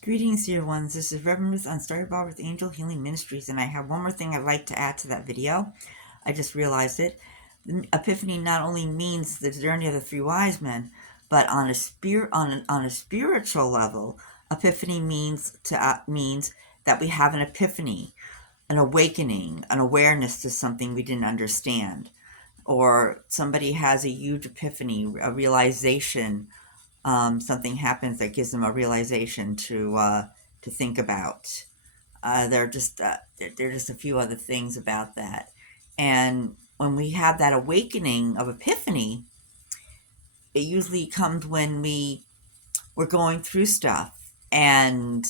Greetings, dear ones. This is Reverend Ruth on Story Bar with Angel Healing Ministries, and I have one more thing I'd like to add to that video. I just realized it. The Epiphany not only means the journey of the three wise men, but on a spiritual level, Epiphany means that we have an epiphany, an awakening, an awareness to something we didn't understand, or somebody has a huge epiphany, a realization. Something happens that gives them a realization to think about. There are just a few other things about that, and when we have that awakening of epiphany, it usually comes when we're going through stuff and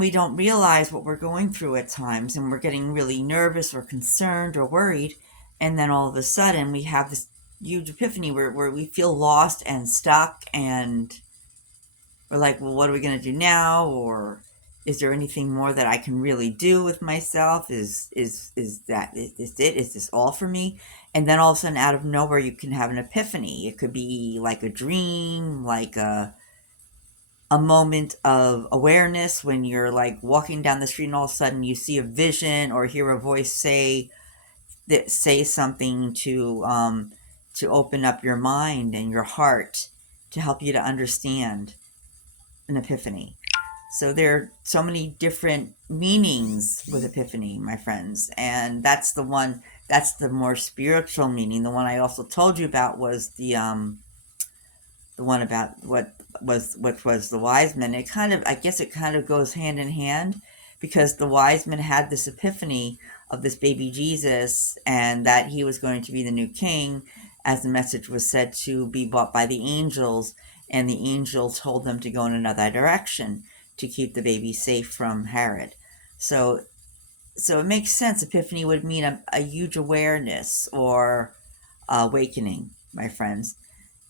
we don't realize what we're going through at times, and we're getting really nervous or concerned or worried, and then all of a sudden we have this huge epiphany where we feel lost and stuck, and we're like, well, what are we going to do now? Or is there anything more that I can really do with myself? Is this it? Is this all for me? And then all of a sudden, out of nowhere, you can have an epiphany. It could be like a dream, like a moment of awareness when you're like walking down the street and all of a sudden you see a vision or hear a voice say something to open up your mind and your heart to help you to understand an epiphany. So there are so many different meanings with epiphany, my friends, and that's the more spiritual meaning. The one I also told you about was the one about which was the wise men. It kind of, I guess it kind of goes hand in hand, because the wise men had this epiphany of this baby Jesus and that he was going to be the new king, as the message was said to be brought by the angels, and the angel told them to go in another direction to keep the baby safe from Herod. So so it makes sense. Epiphany would mean a huge awareness or awakening, my friends.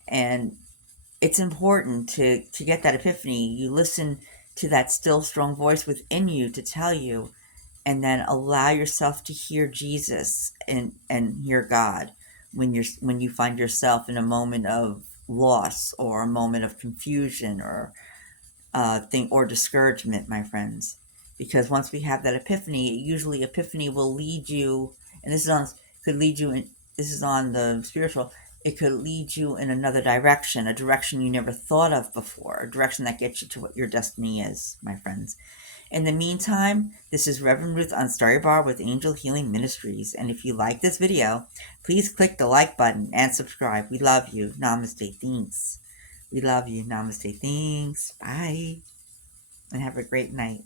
And it's important to get that epiphany. You listen to that still strong voice within you to tell you, and then allow yourself to hear Jesus and hear God when you find yourself in a moment of loss or a moment of confusion or thing or discouragement, my friends. Because once we have that epiphany, usually epiphany will lead you, and this is on could lead you in this is on the spiritual. It could lead you in another direction, a direction you never thought of before, a direction that gets you to what your destiny is, my friends. In the meantime, this is Reverend Ruth on Story Bar with Angel Healing Ministries. And if you like this video, please click the like button and subscribe. We love you. Namaste. Thanks. We love you. Namaste. Thanks. Bye. And have a great night.